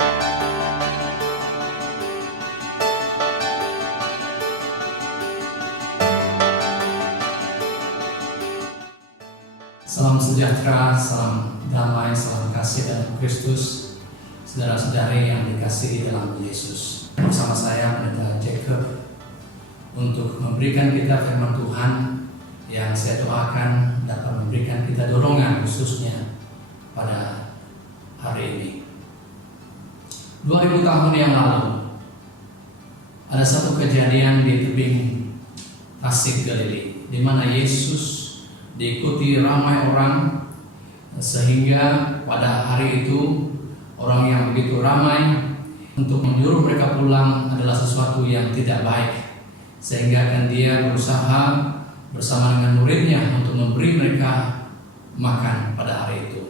Salam sejahtera, salam damai, salam kasih dalam Kristus, saudara-saudari yang dikasihi dalam Yesus. Bersama saya Pendeta Jacob untuk memberikan kita firman Tuhan yang saya doakan dapat memberikan kita dorongan khususnya pada hari ini. 2000 tahun yang lalu ada satu kejadian di tebing Tasik Galili, di mana Yesus diikuti ramai orang, sehingga pada hari itu orang yang begitu ramai untuk menyuruh mereka pulang adalah sesuatu yang tidak baik, sehingga kan dia berusaha bersama dengan muridnya untuk memberi mereka makan pada hari itu.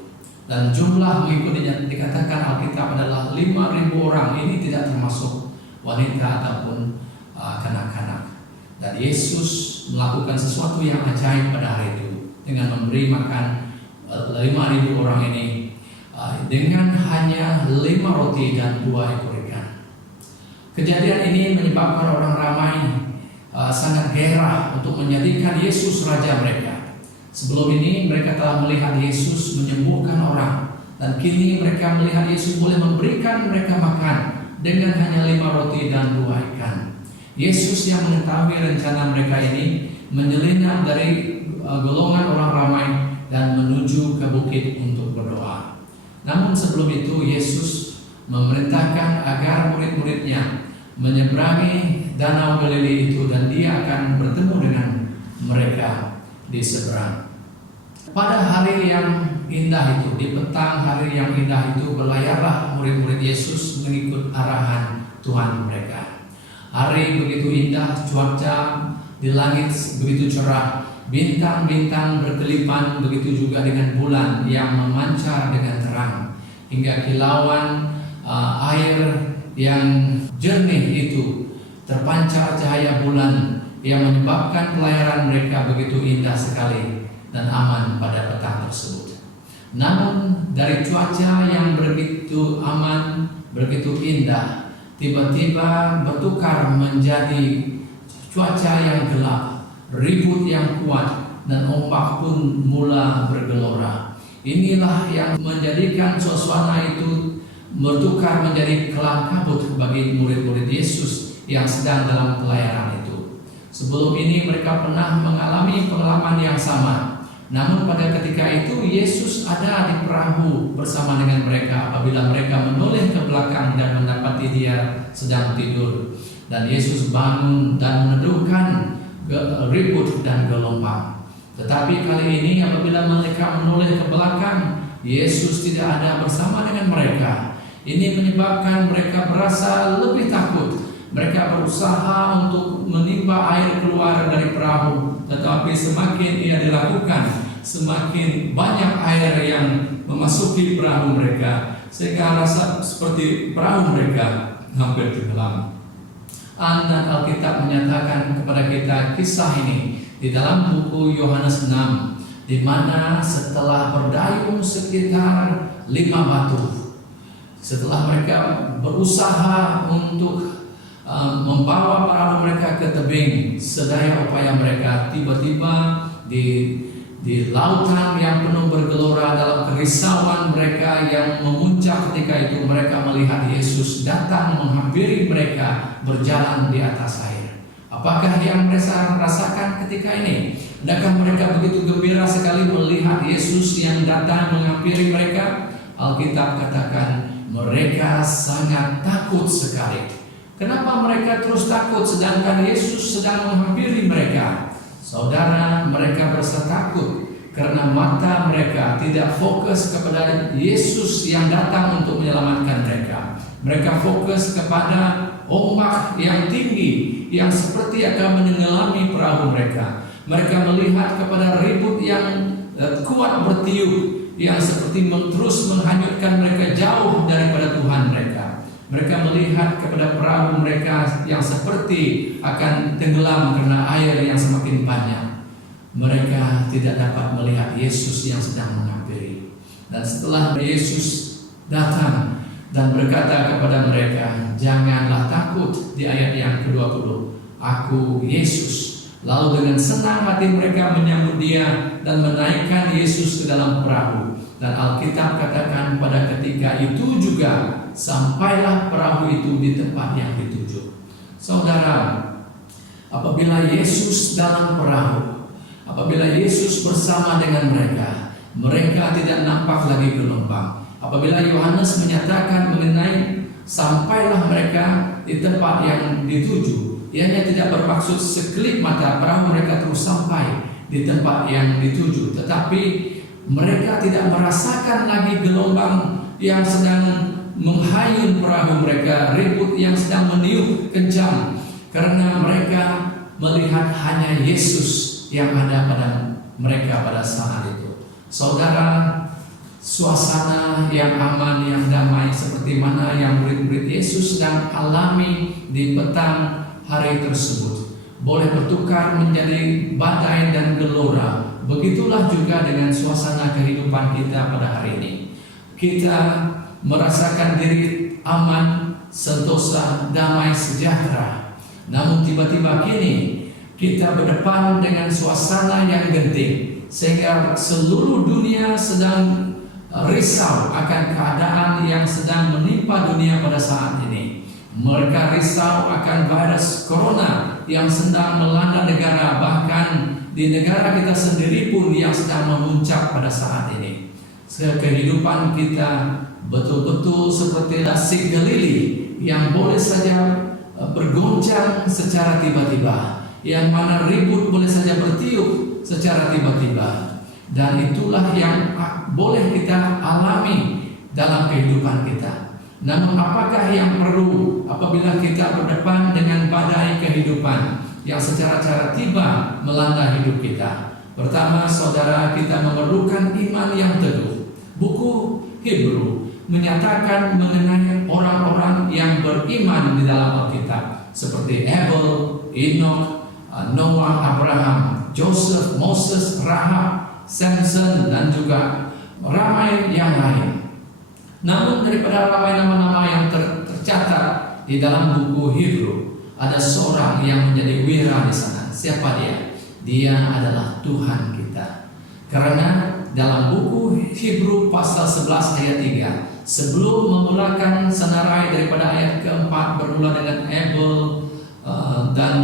Dan jumlah mengikutinya dikatakan Alkitab adalah 5.000 orang. Ini tidak termasuk wanita ataupun kanak-kanak. Dan Yesus melakukan sesuatu yang ajaib pada hari itu dengan memberi makan 5.000 orang ini dengan hanya 5 roti dan 2 ekor ikan. Kejadian ini menyebabkan orang ramai sangat gairah untuk menjadikan Yesus raja mereka. Sebelum ini mereka telah melihat Yesus menyembuhkan orang, dan kini mereka melihat Yesus boleh memberikan mereka makan dengan hanya 5 roti dan 2 ikan. Yesus yang mengetahui rencana mereka ini menyelinap dari golongan orang ramai dan menuju ke bukit untuk berdoa. Namun sebelum itu Yesus memerintahkan agar murid-muridnya menyeberangi danau Galili itu, dan dia akan bertemu dengan mereka di seberang. Pada hari yang indah itu, di petang hari yang indah itu, berlayarlah murid-murid Yesus mengikut arahan Tuhan mereka. Hari begitu indah, cuaca di langit begitu cerah, bintang-bintang berkelipan, begitu juga dengan bulan yang memancar dengan terang, hingga kilauan air yang jernih itu terpancar cahaya bulan yang menyebabkan pelayaran mereka begitu indah sekali dan aman pada petang tersebut. Namun dari cuaca yang begitu aman, begitu indah, tiba-tiba bertukar menjadi cuaca yang gelap, ribut yang kuat, dan ombak pun mula bergelora. Inilah yang menjadikan suasana itu bertukar menjadi kelam kabut bagi murid-murid Yesus yang sedang dalam pelayaran itu. Sebelum ini mereka pernah mengalami pengalaman yang sama. Namun pada ketika itu Yesus ada di perahu bersama dengan mereka apabila mereka menoleh ke belakang dan mendapati dia sedang tidur. Dan Yesus bangun dan meneduhkan ribut dan gelombang. Tetapi kali ini apabila mereka menoleh ke belakang, Yesus tidak ada bersama dengan mereka. Ini menyebabkan mereka merasa lebih takut. Mereka berusaha untuk menimba air keluar dari perahu, tetapi semakin ia dilakukan, semakin banyak air yang memasuki perahu mereka, sehingga rasa seperti perahu mereka hampir tenggelam. Dan Alkitab menyatakan kepada kita kisah ini di dalam buku Yohanes 6, di mana setelah berdayung sekitar 5 batu, setelah mereka berusaha untuk membawa perahu mereka ke tebing sedaya upaya mereka, tiba-tiba di lautan yang penuh bergelora, dalam kerisauan mereka yang memuncak ketika itu, mereka melihat Yesus datang menghampiri mereka berjalan di atas air. Apakah yang mereka rasakan ketika ini? Adakah mereka begitu gembira sekali melihat Yesus yang datang menghampiri mereka? Alkitab katakan mereka sangat takut sekali. Kenapa mereka terus takut sedangkan Yesus sedang menghampiri mereka? Saudara, mereka merasa takut karena mata mereka tidak fokus kepada Yesus yang datang untuk menyelamatkan mereka. Mereka fokus kepada ombak yang tinggi yang seperti akan menenggelami perahu mereka. Mereka melihat kepada ribut yang kuat bertiup yang seperti terus menghanyutkan mereka jauh daripada Tuhan mereka. Mereka melihat kepada perahu mereka yang seperti akan tenggelam karena air yang semakin banyak. Mereka tidak dapat melihat Yesus yang sedang menghampiri. Dan setelah Yesus datang, dan berkata kepada mereka, "Janganlah takut." Di ayat yang ke-20, "Aku Yesus." Lalu dengan senang hati mereka menyambut Dia dan menaikkan Yesus ke dalam perahu. Dan Alkitab katakan pada ketika itu juga sampailah perahu itu di tempat yang dituju. Saudara, apabila Yesus dalam perahu, apabila Yesus bersama dengan mereka, mereka tidak nampak lagi gelombang. Apabila Yohanes menyatakan mengenai sampailah mereka di tempat yang dituju, ianya tidak bermaksud sekelip mata perahu mereka terus sampai di tempat yang dituju, tetapi mereka tidak merasakan lagi gelombang yang sedang menghayun perahu mereka, ribut yang sedang meniup kencang, karena mereka melihat hanya Yesus yang ada pada mereka pada saat itu. Saudara, suasana yang aman, yang damai seperti mana yang murid-murid Yesus sedang alami di petang hari tersebut boleh bertukar menjadi badai dan gelora. Begitulah juga dengan suasana kehidupan kita pada hari ini. Kita merasakan diri aman, sentosa, damai, sejahtera. Namun tiba-tiba kini kita berdepan dengan suasana yang genting, sehingga seluruh dunia sedang risau akan keadaan yang sedang menimpa dunia pada saat ini. Mereka risau akan virus corona yang sedang melanda negara, bahkan di negara kita sendiri pun yang sedang memuncak pada saat ini. Kehidupan kita betul-betul seperti Dasik Galili yang boleh saja bergoncang secara tiba-tiba, yang mana ribut boleh saja bertiup secara tiba-tiba. Dan itulah yang boleh kita alami dalam kehidupan kita. Namun apakah yang perlu apabila kita berdepan dengan badai kehidupan yang secara tiba melanda hidup kita? Pertama, saudara, kita memerlukan iman yang teguh. Buku Hebrew menyatakan mengenai orang-orang yang beriman di dalam Alkitab, seperti Abel, Enoch, Noah, Abraham, Joseph, Moses, Rahab, Samson, dan juga ramai yang lain. Namun daripada ramai nama-nama yang tercatat di dalam buku Hebrew, ada seorang yang menjadi wira di sana. Siapa dia? Dia adalah Tuhan kita. Karena dalam buku Hebrew pasal 11 ayat 3, sebelum memulakan senarai daripada ayat keempat bermula dengan Abel dan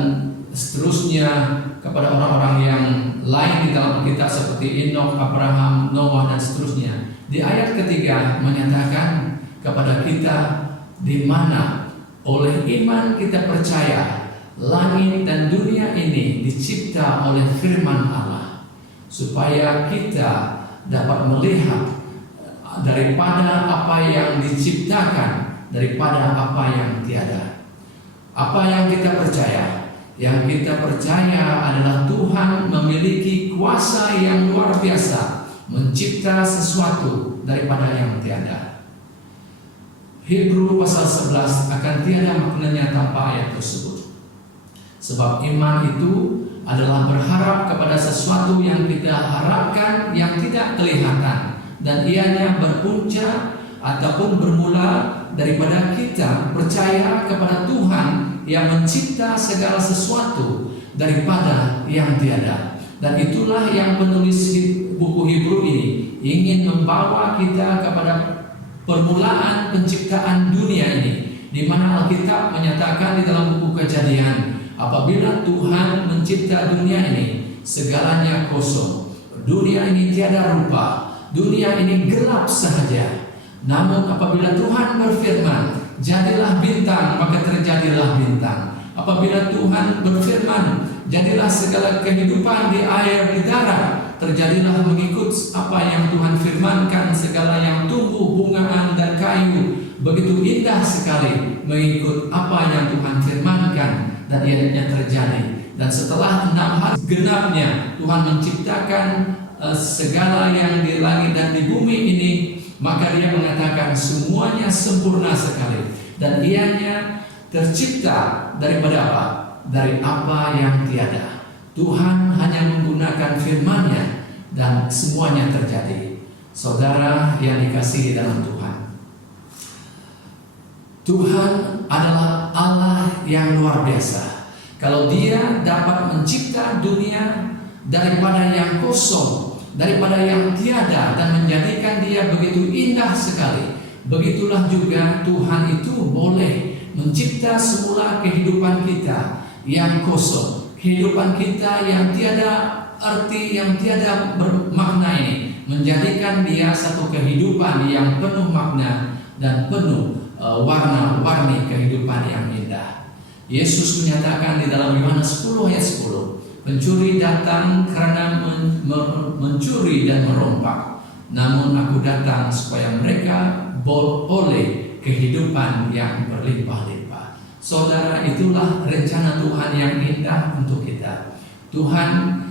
seterusnya kepada orang-orang yang lain di dalam kita seperti Enoch, Abraham, Noah, dan seterusnya. Di ayat ketiga menyatakan kepada kita di mana oleh iman kita percaya langit dan dunia ini dicipta oleh firman Allah, supaya kita dapat melihat daripada apa yang diciptakan, daripada apa yang tiada. Apa yang kita percaya? Yang kita percaya adalah Tuhan memiliki kuasa yang luar biasa mencipta sesuatu daripada yang tiada. Hebrew pasal 11 akan tiada maknanya tanpa ayat tersebut. Sebab iman itu adalah berharap kepada sesuatu yang kita harapkan yang tidak kelihatan, dan ianya berpunca ataupun bermula daripada kita percaya kepada Tuhan yang mencipta segala sesuatu daripada yang tiada. Dan itulah yang penulis buku Hebrew ini ingin membawa kita kepada permulaan penciptaan dunia ini, di mana Alkitab menyatakan di dalam buku Kejadian, apabila Tuhan mencipta dunia ini, segalanya kosong. Dunia ini tiada rupa, dunia ini gelap sahaja. Namun apabila Tuhan berfirman, jadilah bintang, maka terjadilah bintang. Apabila Tuhan berfirman, jadilah segala kehidupan di air, di darat, terjadilah mengikut apa yang Tuhan firmankan. Segala yang tumbuh, bungaan dan kayu begitu indah sekali mengikut apa yang Tuhan firmankan, dan ianya terjadi. Dan setelah 6 hari genapnya Tuhan menciptakan segala yang di langit dan di bumi ini, maka Dia mengatakan semuanya sempurna sekali, dan ianya tercipta daripada apa? Dari apa yang tiada. Tuhan hanya menggunakan firman-Nya dan semuanya terjadi. Saudara yang dikasihi dalam Tuhan, Tuhan adalah Allah yang luar biasa. Kalau Dia dapat mencipta dunia daripada yang kosong, daripada yang tiada, dan menjadikan dia begitu indah sekali, begitulah juga Tuhan itu boleh mencipta semula kehidupan kita yang kosong, kehidupan kita yang tiada arti, yang tiada bermakna ini, menjadikan dia satu kehidupan yang penuh makna dan penuh warna-warni kehidupan yang indah. Yesus menyatakan di dalam Yohanes 10 ayat 10, pencuri datang karena mencuri dan merompak, namun aku datang supaya mereka boleh kehidupan yang berlimpah-limpah. Saudara, itulah rencana Tuhan yang indah untuk kita. Tuhan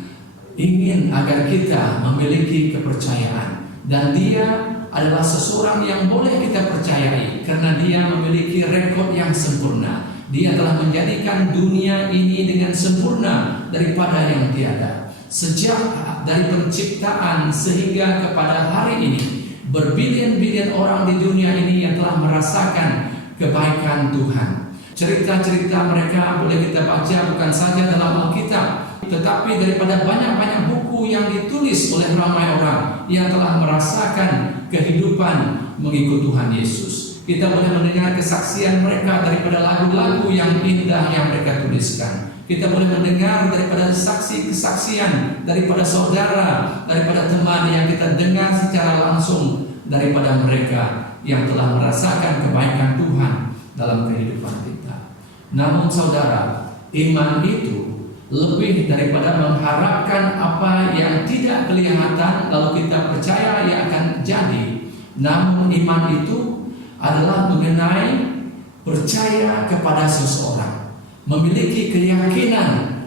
ingin agar kita memiliki kepercayaan, dan Dia adalah seseorang yang boleh kita percayai karena Dia memiliki rekod yang sempurna. Dia telah menjadikan dunia ini dengan sempurna daripada yang tiada. Sejak dari penciptaan sehingga kepada hari ini, berbilion-bilion orang di dunia ini yang telah merasakan kebaikan Tuhan. Cerita-cerita mereka boleh kita baca bukan saja dalam Alkitab, tetapi daripada banyak-banyak buku yang ditulis oleh ramai orang yang telah merasakan kehidupan mengikut Tuhan Yesus. Kita boleh mendengar kesaksian mereka daripada lagu-lagu yang indah yang mereka tuliskan. Kita boleh mendengar daripada saksi-kesaksian daripada saudara, daripada teman yang kita dengar secara langsung daripada mereka yang telah merasakan kebaikan Tuhan dalam kehidupan kita. Namun saudara, iman itu lebih daripada mengharapkan apa yang tidak kelihatan lalu kita percaya yang akan jadi. Namun iman itu adalah mengenai percaya kepada seseorang, memiliki keyakinan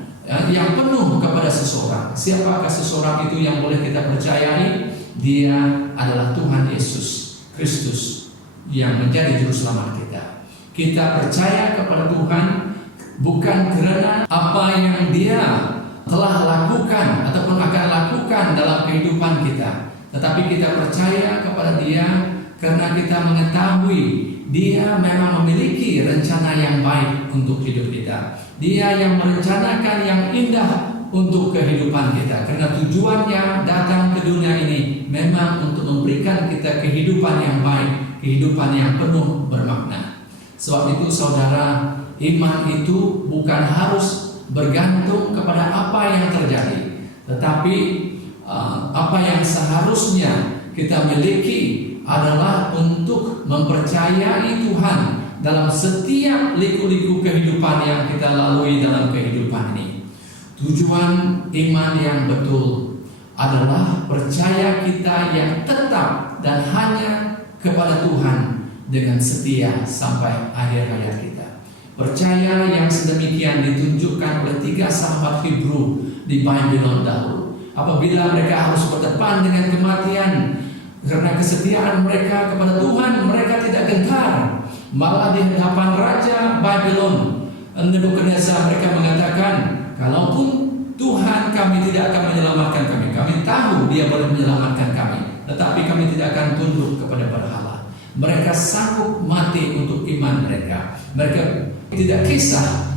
yang penuh kepada seseorang. Siapakah seseorang itu yang boleh kita percayai? Dia adalah Tuhan Yesus Kristus yang menjadi juru selamat kita. Kita percaya kepada Tuhan bukan karena apa yang Dia telah lakukan ataupun akan lakukan dalam kehidupan kita, tetapi kita percaya kepada Dia karena kita mengetahui Dia memang memiliki rencana yang baik untuk hidup kita. Dia yang merencanakan yang indah untuk kehidupan kita, karena tujuannya datang ke dunia ini memang untuk memberikan kita kehidupan yang baik, kehidupan yang penuh bermakna. Sebab itu saudara, iman itu bukan harus bergantung kepada apa yang terjadi, tetapi apa yang seharusnya kita miliki adalah untuk mempercayai Tuhan dalam setiap liku-liku kehidupan yang kita lalui dalam kehidupan ini. Tujuan iman yang betul adalah percaya kita yang tetap dan hanya kepada Tuhan dengan setia sampai akhir hayat kita. Percaya yang sedemikian ditunjukkan oleh 3 sahabat Hebrew di Babylon dahulu. Apabila mereka harus berdepan dengan kematian, karena kesetiaan mereka kepada Tuhan, mereka tidak gentar. Malah di hadapan Raja Babylon Nebukadnezar, mereka mengatakan, kalaupun Tuhan kami tidak akan menyelamatkan kami. Kami tahu Dia boleh menyelamatkan kami, tetapi kami tidak akan tunduk kepada berhala. Mereka sanggup mati untuk iman mereka. Mereka tidak kisah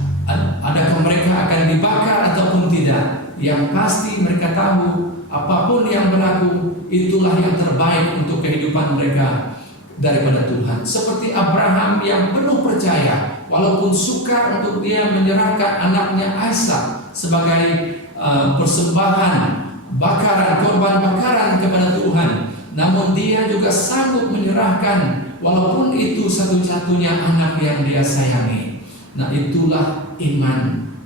adakah mereka akan dibakar ataupun tidak. Yang pasti mereka tahu apapun yang berlaku, itulah yang terbaik untuk kehidupan mereka daripada Tuhan. Seperti Abraham yang penuh percaya, walaupun sukar untuk dia menyerahkan anaknya Ishak sebagai persembahan bakaran, korban bakaran kepada Tuhan, namun dia juga sanggup menyerahkan walaupun itu satu-satunya anak yang dia sayangi. Nah, itulah iman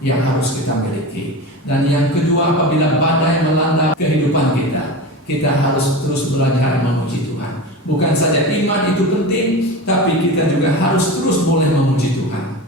yang harus kita miliki. Dan yang kedua, apabila badai melanda kehidupan kita, kita harus terus belajar memuji Tuhan. Bukan saja iman itu penting, tapi kita juga harus terus boleh memuji Tuhan.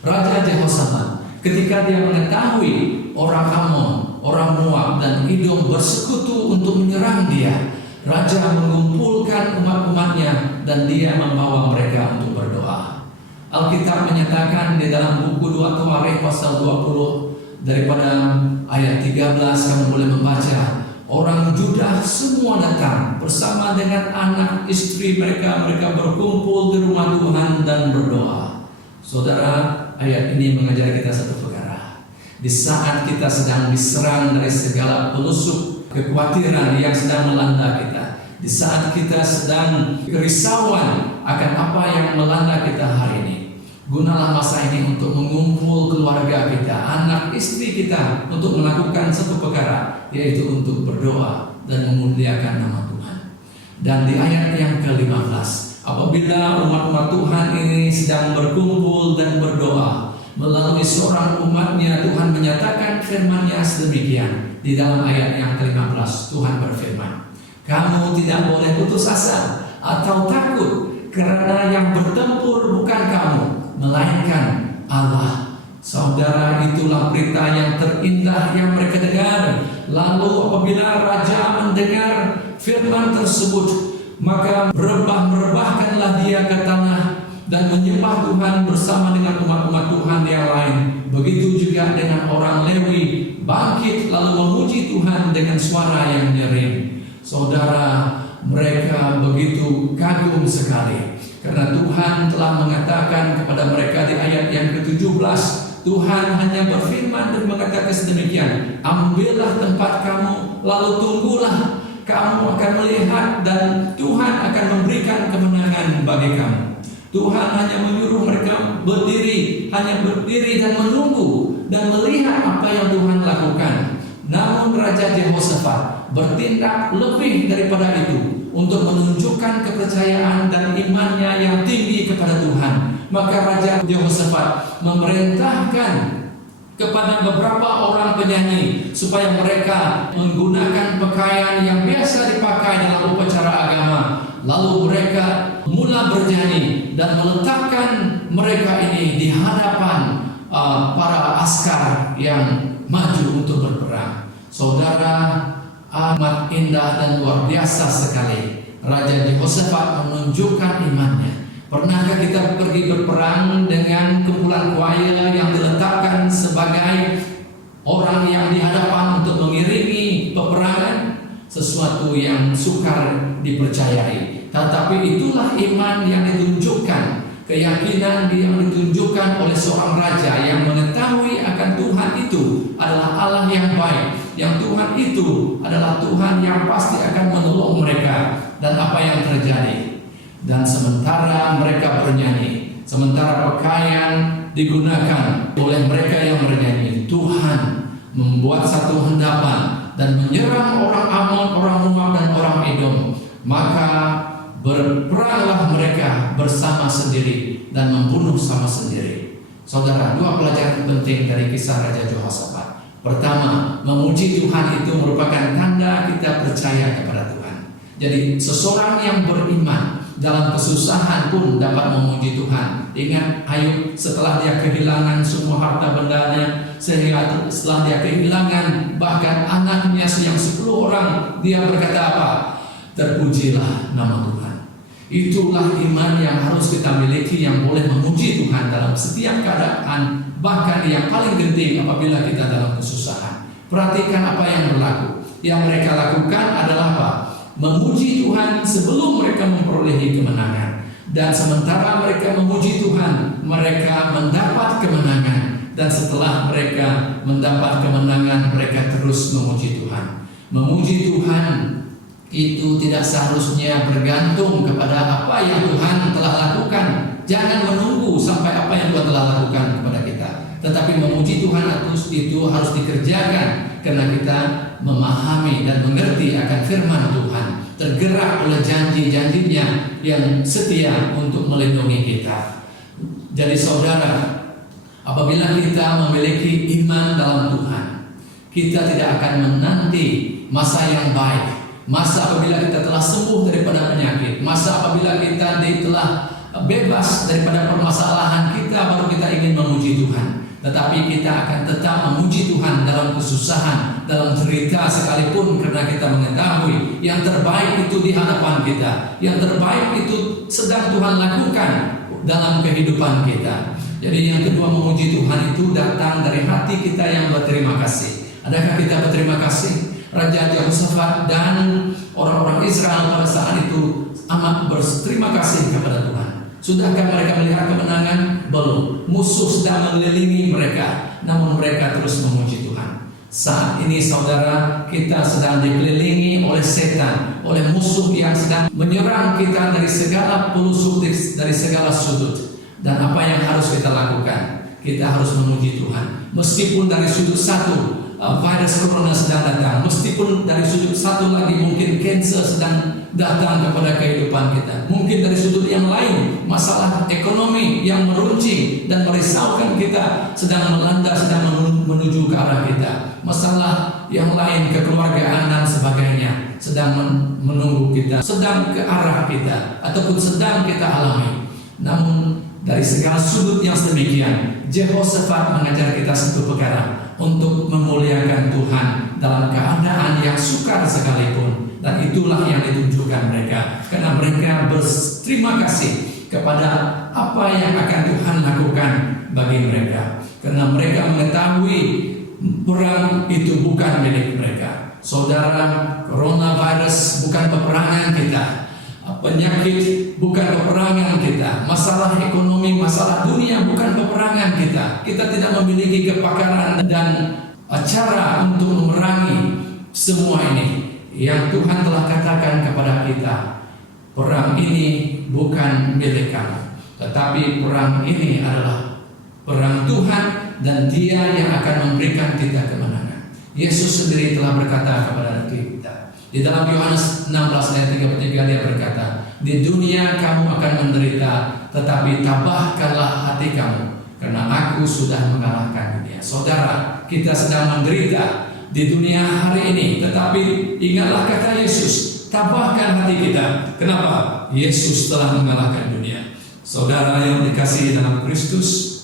Raja Jehoshafat, ketika dia mengetahui orang Amon, orang Moab, dan Edom bersekutu untuk menyerang dia, Raja mengumpulkan umat-umatnya dan dia membawa mereka untuk berdoa. Alkitab menyatakan di dalam buku 2 Tawarikh pasal 20 daripada ayat 13, kamu boleh membaca Orang Juda semua datang bersama dengan anak istri mereka. Mereka berkumpul di rumah Tuhan dan berdoa. Saudara, ayat ini mengajar kita satu perkara. Di saat kita sedang diserang dari segala penusuk kekhawatiran yang sedang melanda kita, di saat kita sedang kerisauan akan apa yang melanda kita hari ini, gunalah masa ini untuk mengumpul keluarga kita, anak istri kita, untuk melakukan satu perkara, yaitu untuk berdoa dan memuliakan nama Tuhan. Dan di ayat yang ke-15, apabila umat-umat Tuhan ini sedang berkumpul dan berdoa, melalui seorang umatnya, Tuhan menyatakan firman-Nya sedemikian. Di dalam ayat yang ke-15, Tuhan berfirman, kamu tidak boleh putus asa atau takut, karena yang bertempur bukan kamu, melainkan Allah. Saudara, itulah berita yang terindah yang mereka dengar. Lalu apabila raja mendengar firman tersebut, maka merebahkanlah dia ke tanah dan menyembah Tuhan bersama dengan umat-umat Tuhan yang lain. Begitu juga dengan orang Lewi, bangkit lalu memuji Tuhan dengan suara yang nyaring. Saudara, mereka begitu kagum sekali karena Tuhan telah mengatakan kepada mereka di ayat yang ke-17, Tuhan hanya berfirman dan mengatakan sedemikian, ambillah tempat kamu, lalu tunggulah, kamu akan melihat dan Tuhan akan memberikan kemenangan bagi kamu. Tuhan hanya menyuruh mereka berdiri, hanya berdiri dan menunggu dan melihat apa yang Tuhan lakukan. Namun Raja Jehoshafat bertindak lebih daripada itu untuk menunjukkan kepercayaan dan imannya yang tinggi kepada Tuhan. Maka Raja Jehoshafat memerintahkan kepada beberapa orang penyanyi supaya mereka menggunakan pakaian yang biasa dipakai dalam upacara agama. Lalu mereka mula bernyanyi dan meletakkan mereka ini di hadapan para askar yang maju untuk berperang. Saudara, amat indah dan luar biasa sekali Raja Jehoshafat menunjukkan imannya. Pernahkah kita pergi berperang dengan kumpulan choir yang diletakkan sebagai orang yang di hadapan untuk mengiringi peperangan? Sesuatu yang sukar dipercayai. Tetapi itulah iman yang ditunjukkan, keyakinan yang ditunjukkan oleh seorang raja yang mengetahui akan Tuhan itu adalah Allah yang baik, yang Tuhan itu adalah Tuhan yang pasti akan menolong mereka. Dan apa yang terjadi? Dan sementara mereka bernyanyi, sementara pakaian digunakan oleh mereka yang bernyanyi, Tuhan membuat satu hendapan dan menyerang orang Amon, orang Moab dan orang Edom. Maka berperanglah mereka bersama sendiri dan membunuh sama sendiri. Saudara, dua pelajaran penting dari kisah Raja Jehoshafat. Pertama, memuji Tuhan itu merupakan tanda kita percaya kepada Tuhan. Jadi seseorang yang beriman dalam kesusahan pun dapat memuji Tuhan. Ingat Ayub, setelah dia kehilangan semua harta bendanya, sehingga setelah dia kehilangan bahkan anaknya yang 10 orang, dia berkata apa? Terpujilah nama Tuhan. Itulah iman yang harus kita miliki, yang boleh memuji Tuhan dalam setiap keadaan, bahkan yang paling penting apabila kita dalam kesusahan. Perhatikan apa yang berlaku. Yang mereka lakukan adalah apa? Memuji Tuhan sebelum mereka memperolehi kemenangan. Dan sementara mereka memuji Tuhan, mereka mendapat kemenangan. Dan setelah mereka mendapat kemenangan, mereka terus memuji Tuhan. Memuji Tuhan itu tidak seharusnya bergantung kepada apa yang Tuhan telah lakukan. Jangan menunggu sampai apa yang Tuhan telah lakukan kepada kita. Tetapi memuji Tuhan itu harus dikerjakan karena kita memahami dan mengerti akan firman Tuhan, tergerak oleh janji-janjinya yang setia untuk melindungi kita. Jadi saudara, apabila kita memiliki iman dalam Tuhan, kita tidak akan menanti masa yang baik, masa apabila kita telah sembuh daripada penyakit, masa apabila kita telah bebas daripada permasalahan kita, baru kita ingin memuji Tuhan. Tetapi kita akan tetap memuji Tuhan dalam kesusahan, dalam cerita sekalipun, karena kita mengetahui yang terbaik itu di hadapan kita, yang terbaik itu sedang Tuhan lakukan dalam kehidupan kita. Jadi yang kedua, memuji Tuhan itu datang dari hati kita yang berterima kasih. Adakah kita berterima kasih? Raja Yehoshafat dan orang-orang Israel pada saat itu amat berterima kasih kepada Tuhan. Sudahkah mereka melihat kemenangan? Belum. Musuh sedang mengelilingi mereka, namun mereka terus memuji Tuhan. Saat ini saudara, kita sedang dikelilingi oleh setan, oleh musuh yang sedang menyerang kita dari segala pelosok, dari segala sudut. Dan apa yang harus kita lakukan? Kita harus memuji Tuhan. Meskipun dari sudut satu virus corona sedang datang, meskipun dari sudut satu lagi mungkin cancer sedang datang kepada kehidupan kita, mungkin dari sudut yang lain masalah ekonomi yang meruncing dan merisaukan kita sedang melanda, sedang menuju ke arah kita, masalah yang lain kekeluargaan dan sebagainya sedang menunggu kita, sedang ke arah kita ataupun sedang kita alami. Namun dari segala sudut yang sedemikian, Yehoshafat mengajar kita satu perkara, untuk memuliakan Tuhan dalam keadaan yang sukar sekalipun. Dan itulah yang ditunjukkan mereka, karena mereka berterima kasih kepada apa yang akan Tuhan lakukan bagi mereka, karena mereka mengetahui perang itu bukan milik mereka. Saudara, coronavirus bukan peperangan kita, penyakit bukan peperangan kita, masalah ekonomi, masalah dunia bukan peperangan kita. Kita tidak memiliki kepakaran dan cara untuk memerangi semua ini. Yang Tuhan telah katakan kepada kita, perang ini bukan milik kamu, tetapi perang ini adalah perang Tuhan, dan Dia yang akan memberikan kita kemenangan. Yesus sendiri telah berkata kepada kita di dalam Yohanes 16 ayat 33, Dia berkata, di dunia kamu akan menderita, tetapi tabahkanlah hati kamu, karena aku sudah mengalahkan dunia. Saudara, kita sedang menderita di dunia hari ini, tetapi ingatlah kata Yesus, tabahkan hati kita. Kenapa? Yesus telah mengalahkan dunia. Saudara yang dikasihi dalam Kristus,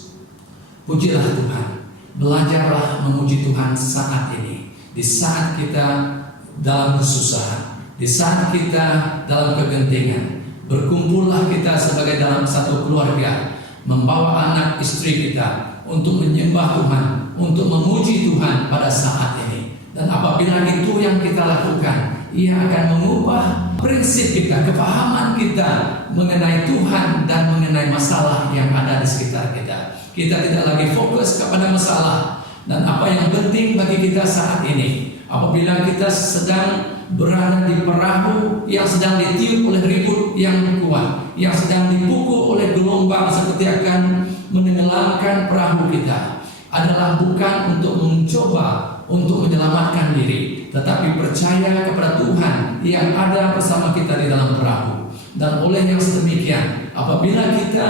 pujilah Tuhan. Belajarlah memuji Tuhan saat ini, di saat kita dalam kesusahan, di saat kita dalam kegentingan. Berkumpullah kita sebagai dalam satu keluarga, membawa anak istri kita untuk menyembah Tuhan, untuk memuji Tuhan pada saat ini. Dan apabila itu yang kita lakukan, Ia akan mengubah prinsip kita, kepahaman kita mengenai Tuhan dan mengenai masalah yang ada di sekitar kita. Kita tidak lagi fokus kepada masalah dan apa yang penting bagi kita saat ini. Apabila kita sedang berada di perahu yang sedang ditiup oleh ribut yang kuat, yang sedang dipukul oleh gelombang seperti akan menenggelamkan perahu kita, adalah bukan untuk mencoba untuk menyelamatkan diri, tetapi percaya kepada Tuhan yang ada bersama kita di dalam perahu. Dan oleh yang sedemikian, apabila kita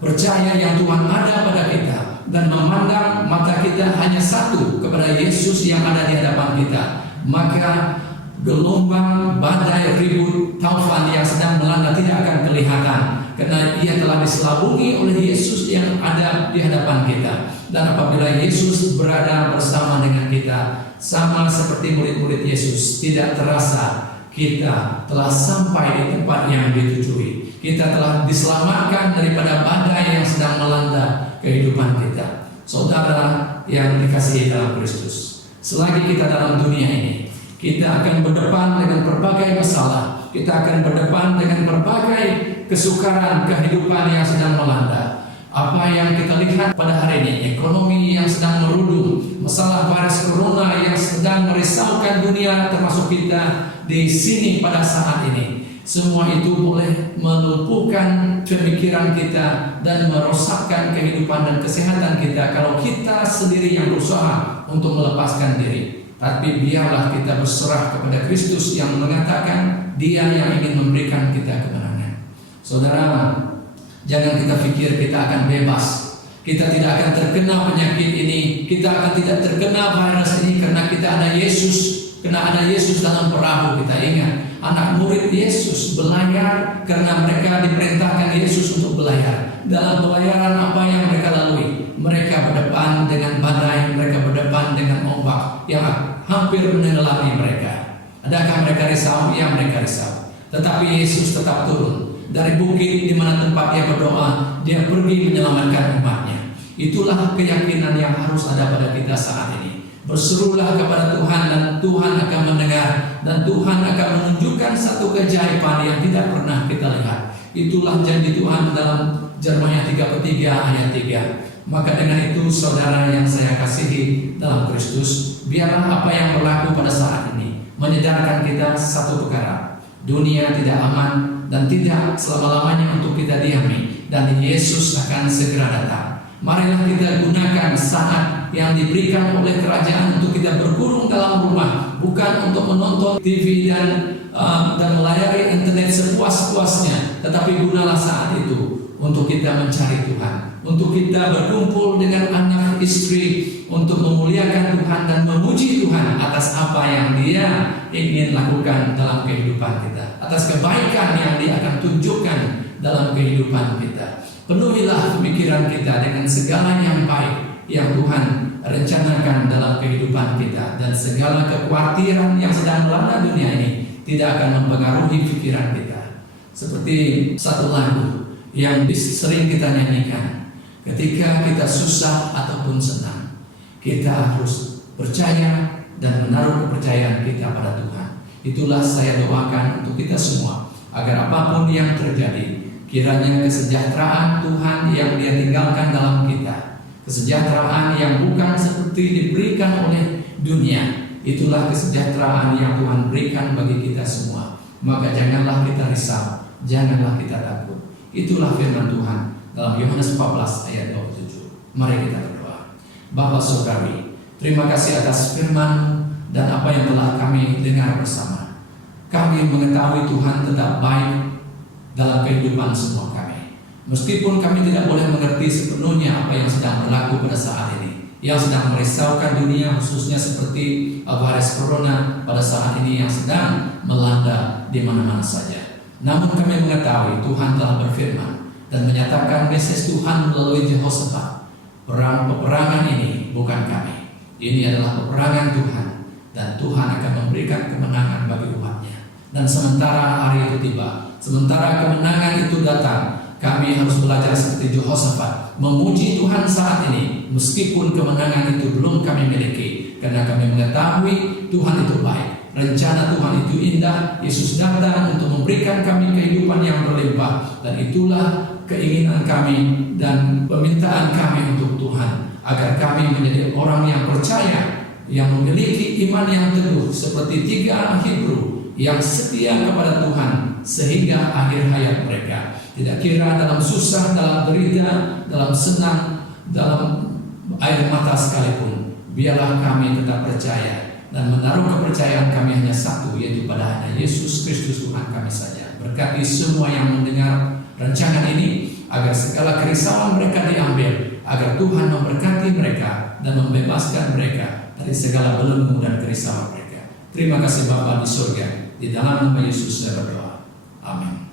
percaya yang Tuhan ada pada kita dan memandang mata kita hanya satu kepada Yesus yang ada di hadapan kita, maka gelombang, badai, ribut, taufan yang sedang melanda tidak akan kelihatan, karena Ia telah diselabungi oleh Yesus yang ada di hadapan kita. Dan apabila Yesus berada bersama dengan kita, sama seperti murid-murid Yesus, tidak terasa kita telah sampai di tempat yang ditujui. Kita telah diselamatkan daripada badai yang sedang melanda kehidupan kita. Saudara yang dikasihi dalam Kristus, selagi kita dalam dunia ini, kita akan berdepan dengan berbagai masalah. Kita akan berdepan dengan berbagai kesukaran kehidupan yang sedang melanda. Apa yang kita lihat pada hari ini, ekonomi yang sedang merudum, masalah virus corona yang sedang merisaukan dunia termasuk kita di sini pada saat ini. Semua itu boleh melumpuhkan pemikiran kita dan merosakkan kehidupan dan kesehatan kita kalau kita sendiri yang berusaha untuk melepaskan diri. Tapi biarlah kita berserah kepada Kristus yang mengatakan Dia yang ingin memberikan kita kemenangan. Saudara, jangan kita pikir kita akan bebas. Kita tidak akan terkena penyakit ini, kita akan tidak terkena virus ini karena kita ada Yesus. Karena ada Yesus dalam perahu. Kita ingat, anak murid Yesus belayar karena mereka diperintahkan Yesus untuk belayar. Dalam pelayaran apa yang mereka lalui? Mereka berdepan dengan badai, mereka berdepan dengan ombak yang hampir menenggelami mereka. Adakah mereka risau? Ya, mereka risau. Tetapi Yesus tetap turun dari bukit di mana tempat Dia berdoa. Dia pergi menyelamatkan umatnya. Itulah keyakinan yang harus ada pada kita saat ini. Berserulah kepada Tuhan dan Tuhan akan mendengar, dan Tuhan akan menunjukkan satu keajaiban yang tidak pernah kita lihat. Itulah janji Tuhan dalam Jeremia 33 ayat 3. Maka dengan itu saudara yang saya kasihi dalam Kristus, biarlah apa yang berlaku pada saat ini menyadarkan kita satu perkara: dunia tidak aman dan tidak selama-lamanya untuk kita diami, dan Yesus akan segera datang. Marilah kita gunakan saat yang diberikan oleh kerajaan untuk kita berkurung dalam rumah, bukan untuk menonton TV dan melayari internet sepuas-puasnya, tetapi gunalah saat itu untuk kita mencari Tuhan, untuk kita berkumpul dengan anak istri, untuk memuliakan Tuhan dan memuji Tuhan atas apa yang Dia ingin lakukan dalam kehidupan kita, atas kebaikan yang Dia akan tunjukkan dalam kehidupan kita. Penuhilah pemikiran kita dengan segala yang baik yang Tuhan rencanakan dalam kehidupan kita, dan segala kekhawatiran yang sedang melanda dunia ini tidak akan mempengaruhi pikiran kita. Seperti satu lagu yang sering kita nyanyikan, ketika kita susah ataupun senang, kita harus percaya dan menaruh kepercayaan kita pada Tuhan. Itulah saya doakan untuk kita semua, agar apapun yang terjadi, kiranya kesejahteraan Tuhan yang Dia tinggalkan dalam kita, kesejahteraan yang bukan seperti diberikan oleh dunia, itulah kesejahteraan yang Tuhan berikan bagi kita semua. Maka janganlah kita risau, janganlah kita takut. Itulah firman Tuhan dalam Yohanes 14 ayat 27. Mari kita berdoa. Bapa Surgawi, terima kasih atas firman dan apa yang telah kami dengar bersama. Kami mengetahui Tuhan tetap baik dalam kehidupan semua kami. Meskipun kami tidak boleh mengerti sepenuhnya apa yang sedang berlaku pada saat ini, yang sedang merisaukan dunia, khususnya seperti virus corona pada saat ini yang sedang melanda di mana-mana saja. Namun kami mengetahui Tuhan telah berfirman dan menyatakan message Tuhan melalui Jehoshaphat. Peperangan ini bukan kami, ini adalah peperangan Tuhan, dan Tuhan akan memberikan kemenangan bagi umatnya. Dan sementara hari itu tiba, sementara kemenangan itu datang, kami harus belajar seperti Jehoshaphat, memuji Tuhan saat ini, meskipun kemenangan itu belum kami miliki, karena kami mengetahui Tuhan itu baik, rencana Tuhan itu indah. Yesus datang untuk memberikan kami kehidupan yang berlimpah, dan itulah keinginan kami dan permintaan kami untuk Tuhan, agar kami menjadi orang yang percaya, yang memiliki iman yang teguh seperti tiga anak Hebrew yang setia kepada Tuhan sehingga akhir hayat mereka. Tidak kira dalam susah, dalam derita, dalam senang, dalam air mata sekalipun, biarlah kami tetap percaya dan menaruh kepercayaan kami hanya satu, yaitu pada hanya Yesus Kristus Tuhan kami saja. Berkati semua yang mendengar rancangan ini, agar segala kerisauan mereka diambil, agar Tuhan memberkati mereka dan membebaskan mereka dari segala belenggu dan kerisauan mereka. Terima kasih Bapa di surga. Di dalam nama Yesus saya berdoa. Amin.